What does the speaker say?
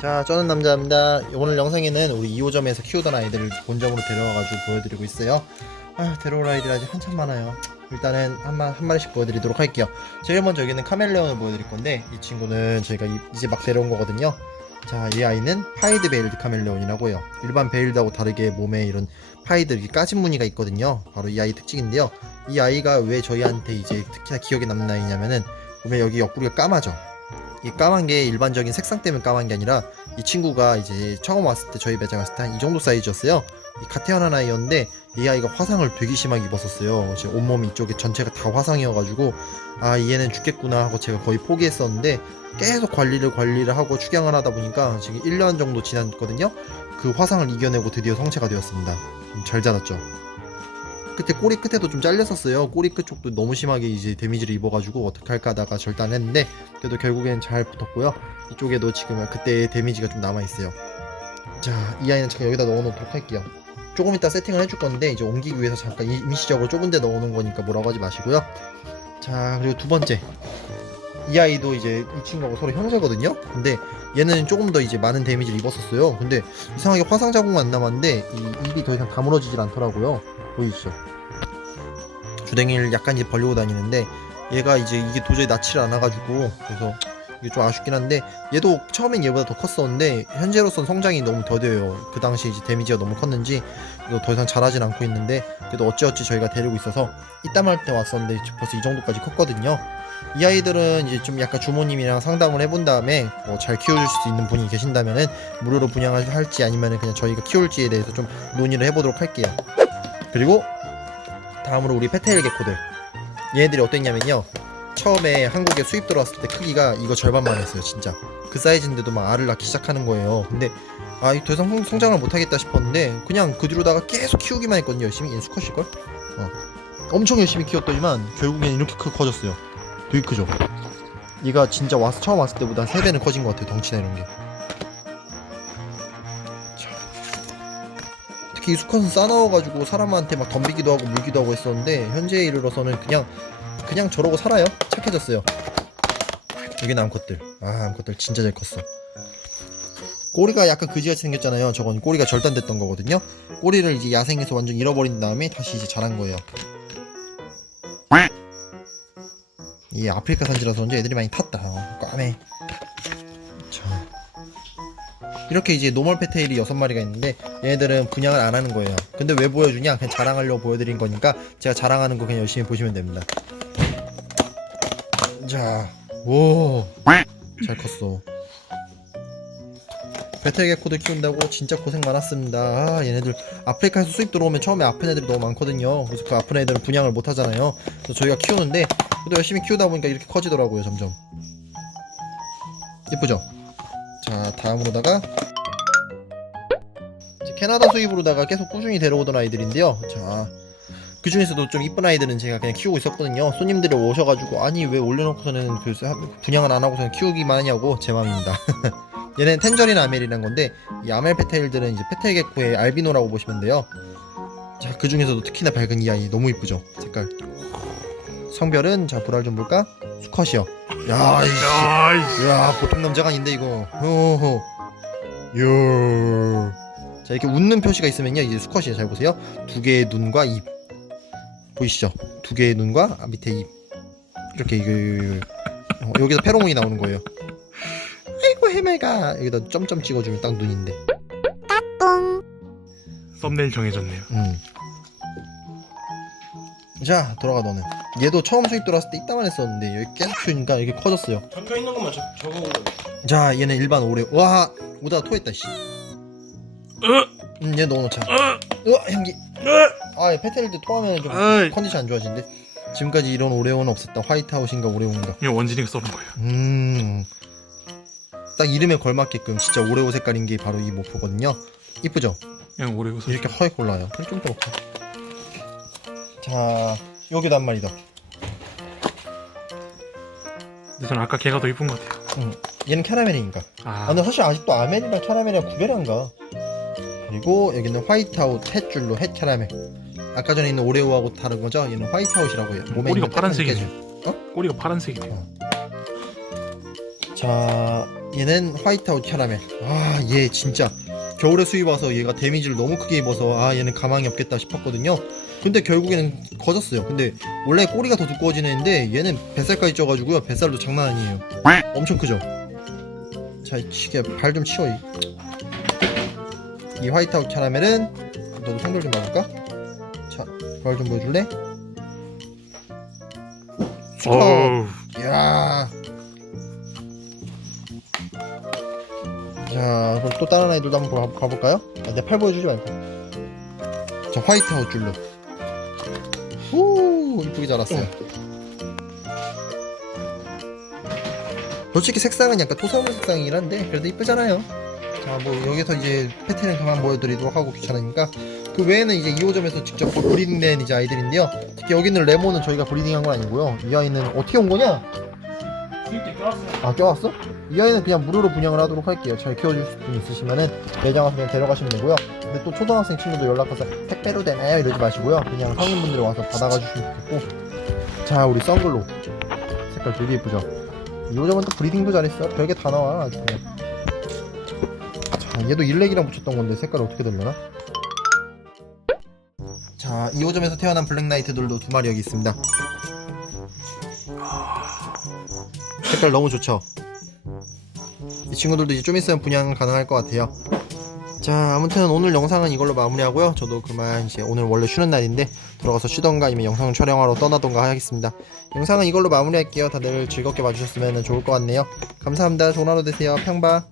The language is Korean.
자, 저는 남자입니다. 오늘 영상에는 우리 2호점에서 키우던 아이들을 본점으로 데려와가지고 보여드리고 있어요. 아, 데려올 아이들 아직 한참 많아요. 일단은 한, 마, 한 마리씩 보여드리도록 할게요. 제일 먼저 여기는 카멜레온을 보여드릴 건데, 이 친구는 저희가 이- 이제 막 데려온 거거든요. 자, 이 아이는 파이드 베일드 카멜레온이라고요. 일반 베일드하고 다르게 몸에 이런 파이드 이렇게 까진 무늬가 있거든요. 바로 이 아이 특징인데요. 이 아이가 왜 저희한테 이제 특히나 기억에 남는 아이냐면은 보면 여기 옆구리가 까마죠. 이 까만 게 일반적인 색상 때문에 까만 게 아니라 이 친구가 이제 처음 왔을 때 저희 매장 왔을 때 한 이 정도 사이즈였어요. 이갓 태어난 아이였는데 이 아이가 화상을 되게 심하게 입었었어요. 지금 온몸 이쪽에 전체가 다 화상이어가지고 아 얘는 죽겠구나 하고 제가 거의 포기했었는데 계속 관리를 관리를 하고 축양을 하다 보니까 지금 1년 정도 지났거든요. 그 화상을 이겨내고 드디어 성체가 되었습니다. 음, 잘 자랐죠. 끝에 꼬리 끝에도 좀 잘렸었어요. 꼬리 끝 쪽도 너무 심하게 이제 데미지를 입어가지고 어떻게 할까 하다가 절단했는데 그래도 결국엔 잘 붙었고요. 이쪽에도 지금 그때 데미지가 좀 남아있어요. 자, 이 아이는 제가 여기다 넣어놓도록 할게요. 조금 이따 세팅을 해줄 건데 이제 옮기기 위해서 잠깐 이- 임시적으로 좁은 데 넣어놓은 거니까 뭐라고 하지 마시고요. 자, 그리고 두 번째. 이 아이도 이제 이 친구하고 서로 형제거든요. 근데 얘는 조금 더 이제 많은 데미지를 입었었어요. 근데 이상하게 화상 자국만 안 남았는데 이 입이 더 이상 다물어지질 않더라고요. 보이시죠? 주댕이를 약간 이제 벌리고 다니는데 얘가 이제 이게 도저히 낫지를 않아가지고 그래서 이게 좀 아쉽긴 한데 얘도 처음엔 얘보다 더 컸었는데 현재로선 성장이 너무 더뎌요. 그 당시 이제 데미지가 너무 컸는지 더 이상 자라진 않고 있는데 그래도 어찌어찌 저희가 데리고 있어서 이따 말 때 왔었는데 벌써 이 정도까지 컸거든요. 이 아이들은 이제 좀 약간 주모님이랑 상담을 해본 다음에 뭐 잘 키워줄 수 있는 분이 계신다면은 무료로 분양을 할지 아니면은 그냥 저희가 키울지에 대해서 좀 논의를 해보도록 할게요. 그리고 다음으로 우리 페테일 게코들 얘네들이 어땠냐면요 처음에 한국에 수입 들어왔을 때 크기가 이거 절반만 했어요 진짜 그 사이즈인데도 막 알을 낳기 시작하는 거예요 근데 이상 성- 성장을 못하겠다 싶었는데 그냥 그 뒤로다가 계속 키우기만 했거든요 열심히 얘 수컷일걸? 어. 엄청 열심히 키웠더니만 결국엔 이렇게 크, 커졌어요 되게 크죠. 얘가 진짜 와서 처음 왔을 때보다 한 3배는 커진 것 같아요 덩치나 이런 게. 특히 이 수컷은 싸나워가지고 사람한테 막 덤비기도 하고 물기도 하고 했었는데 현재에 이르러서는 그냥 그냥 저러고 살아요? 착해졌어요. 여기는 암컷들. 아 암컷들 진짜 잘 컸어. 꼬리가 약간 그지같이 생겼잖아요. 저건 꼬리가 절단됐던 거거든요. 꼬리를 이제 야생에서 완전 잃어버린 다음에 다시 이제 자란 거예요 이 아프리카 산지라서 그런지 애들이 많이 탔다 어, 까매 자 이렇게 이제 노멀 페테일이 6마리가 있는데 얘네들은 분양을 안 하는 거예요. 근데 왜 보여주냐? 그냥 자랑하려고 보여드린 거니까 제가 자랑하는 거 그냥 열심히 보시면 됩니다. 자, 오, 잘 컸어. 코드 키운다고 진짜 고생 많았습니다. 아, 얘네들 아프리카에서 수입 들어오면 처음에 아픈 애들이 너무 많거든요. 그래서 그 아픈 애들은 분양을 못 하잖아요. 그래서 저희가 키우는데 그래도 열심히 키우다 보니까 이렇게 커지더라고요, 점점. 예쁘죠? 자, 다음으로다가 캐나다 수입으로다가 계속 꾸준히 데려오던 아이들인데요. 자, 그 중에서도 좀 이쁜 아이들은 제가 그냥 키우고 있었거든요. 손님들이 오셔가지고 아니 왜 올려놓고서는 그 사- 분양을 안 하고서는 키우기만 하냐고 제 마음입니다. 얘는 텐저린 아멜이란 건데 이 아멜 페테일들은 이제 페테일 게코의 알비노라고 보시면 돼요. 자, 그 중에서도 특히나 밝은 이 아이 너무 이쁘죠? 색깔. 성별은 자 불알 좀 볼까? 수컷이요. 야, 이씨. 야 보통 남자가 아닌데 이거. 호호 요 자 이렇게 웃는 표시가 있으면요 이제 수컷이에요. 잘 보세요. 두 개의 눈과 입. 보이시죠? 두 개의 눈과 아, 밑에 입. 이렇게 이거 어, 여기서 페로몬이 나오는 거예요. 아이고 해매가 여기다 점점 찍어주면 딱 눈인데. 썸네일 정해졌네요. 음. 자 돌아가 너는 얘도 처음 수입 들어왔을 때 이따만 했었는데 여기 계속 키우니까 이렇게 커졌어요 전혀 있는 것만 저, 저거 자 얘는 일반 오레 와 오다가 토했다 씨 으, 음, 얘 넣어놓자. 으, 으아, 향기. 으, 아, 페테일 때 토하면 좀 어이. 컨디션 안 좋아진대. 지금까지 이런 오레오는 없었다. 화이트아웃인가 오레오인가. 이거 원진이가 썰은 거예요. 음. 딱 이름에 걸맞게끔 진짜 오레오 색깔인 게 바로 이 모포거든요. 이쁘죠? 그냥 오래 웃어. 이렇게 허옇게 올라와요. 그럼 좀 더 먹자. 자, 여기도 한 마리 더. 근데 저는 아까 걔가 더 이쁜 것 같아요. 음, 얘는 캐러멜인가? 아, 아, 근데 사실 아직도 아멜이랑 캐러멜이랑 구별한가? 그리고 여기는 화이트아웃 햇줄로 햇 캐러멜. 아까 전에 있는 오레오하고 다른 거죠? 얘는 화이트아웃이라고 해요. 몸에 꼬리가 있는 파란색이네. 깨져. 꼬리가 파란색이네요. 자, 얘는 화이트아웃 캐러멜. 아, 얘 진짜 겨울에 수입 와서 얘가 데미지를 너무 크게 입어서 아, 얘는 가망이 없겠다 싶었거든요. 근데 결국에는 거졌어요. 근데 원래 꼬리가 더 두꺼워지는 애인데 얘는 뱃살까지 쪄가지고요. 뱃살도 장난 아니에요. 엄청 크죠? 자, 이 시계 발좀 치워. 이, 이 화이트아웃 캐러멜은 너도 성별 좀 봐볼까? 자, 발 좀 보여줄래? 어우, 이야. 자, 그럼 또 다른 아이들도 한번 가- 가볼까요? 아, 내팔 보여주지 말고. 자, 화이트아웃 줄로. 오, 이쁘게 자랐어요. 솔직히 색상은 약간 토사물 색상이긴 한데, 그래도 이쁘잖아요. 자, 뭐, 여기서 이제 패턴을 그만 보여드리도록 하고 귀찮으니까. 그 외에는 이제 2호점에서 직접 브리딩된 이제 아이들인데요. 특히 여기 있는 레몬은 저희가 브리딩한 건 아니고요. 이 아이는 어떻게 온 거냐? 아 껴왔어? 이 아이는 그냥 무료로 분양을 하도록 할게요. 잘 키워줄 분 있으시면은 매장 와서 그냥 데려가시면 되고요. 근데 또 초등학생 친구도 연락와서 택배로 되나요? 이러지 마시고요. 그냥 성인분들이 와서 받아가 주시면 좋겠고. 자 우리 썬글로. 색깔 되게 예쁘죠? 이 요즘은 또 브리딩도 잘했어. 별게 다 나와 아주 자 얘도 일렉이랑 붙였던 건데 색깔 어떻게 되려나? 자 2호점에서 태어난 블랙나이트들도 두 마리 여기 있습니다. 색깔 너무 좋죠? 이 친구들도 이제 좀 있으면 분양 가능할 것 같아요. 자, 아무튼 오늘 영상은 이걸로 마무리하고요. 저도 그만 이제 오늘 원래 쉬는 날인데 들어가서 쉬던가 아니면 영상 촬영하러 떠나던가 하겠습니다. 영상은 이걸로 마무리할게요. 다들 즐겁게 봐주셨으면 좋을 것 같네요. 감사합니다. 좋은 하루 되세요. 평바.